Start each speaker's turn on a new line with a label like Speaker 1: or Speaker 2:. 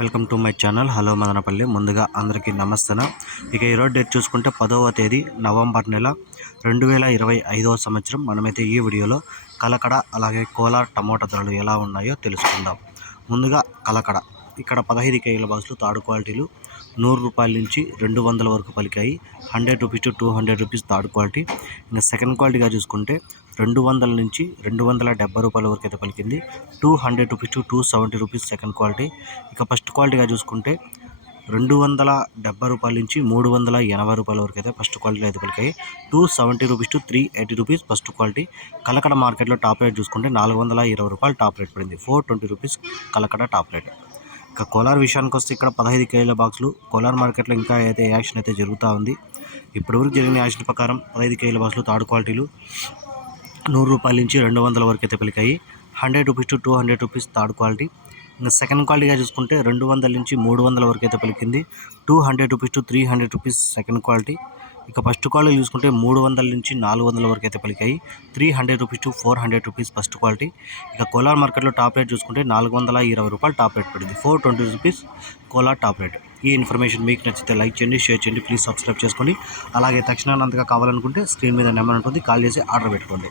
Speaker 1: Welcome to my channel. Hello Madanapalle. ముందుగా అందరికీ నమస్తన. ఇక ఈరోజు డేట్ చూసుకుంటే పదవ తేదీ నవంబర్ నెల రెండు వేల ఇరవై ఐదవ సంవత్సరం. మనమైతే ఈ వీడియోలో కలకడ అలాగే కోలార్ టమోటా ధరలు ఎలా ఉన్నాయో తెలుసుకుందాం. ముందుగా కలకడ. ఇక్కడ పదహైదు కేజీల బాక్సులు థర్డ్ క్వాలిటీలు. నూరు రూపాయల నుంచి రెండు వందల వరకు పలికాయి. Hundred rupees to two hundred rupees third quality. ఇంకా సెకండ్ క్వాలిటీగా చూసుకుంటే రెండు వందల నుంచి రెండు వందల డెబ్బై రూపాయల వరకు అయితే పలికింది. Two hundred rupees to two seventy rupees second quality. ఇక ఫస్ట్ క్వాలిటీగా చూసుకుంటే రెండు వందల డెబ్బై రూపాయల నుంచి మూడు వందల ఎనభై రూపాయల వరకు అయితే ఫస్ట్ క్వాలిటీ అయితే పలికాయి. Two seventy rupees to three eighty rupees first quality. Kalakada మార్కెట్లో టాప్ రేట్ చూసుకుంటే నాలుగు వందల ఇరవై రూపాయలు టాప్ రేట్ పడింది. Four twenty rupees Kalakada top rate. ఇక కోలార్ విషయానికి వస్తే ఇక్కడ పదహైదు కేజీల బాక్సులు కోలార్ మార్కెట్లో ఇంకా అయితే యాక్షన్ అయితే జరుగుతూ ఉంది. ఇప్పటివరకు జరిగిన యాక్షన్ ప్రకారం పదహైదు కేజీల బాక్సులు థర్డ్ క్వాలిటీలు నూరు రూపాయల నుంచి రెండు వందల వరకు అయితే పలికాయి hundred rupees to two hundred rupees third quality. ఇంకా సెకండ్ క్వాలిటీగా చూసుకుంటే రెండు వందల నుంచి మూడు వందల వరకు అయితే పలికింది two hundred rupees to three hundred rupees second quality. ఇక ఫస్ట్ క్వాలిటీ చూసుకుంటే మూడు వందల నుంచి నాలుగు వందల వరకు అయితే పలికాయి. Three hundred rupees to four hundred rupees first quality. ఇక కోలార్ మార్కెట్లో టాప్ రేట్ చూసుకుంటే నాలుగు వందల ఇరవై రూపాయలు టాప్ రేట్ పడింది. Four twenty rupees Kolar top rate. ఈ ఇన్ఫర్మేషన్ మీకు నచ్చితే లైక్ చేయండి షేర్ చేయండి ప్లీజ్ సబ్స్క్రైబ్ చేసుకోండి అలాగే తక్షణానంతగా కావాలనుకుంటే స్క్రీన్ మీద నెంబర్ ఉంటుంది కాల్ చేసి ఆర్డర్ పెట్టుకోండి.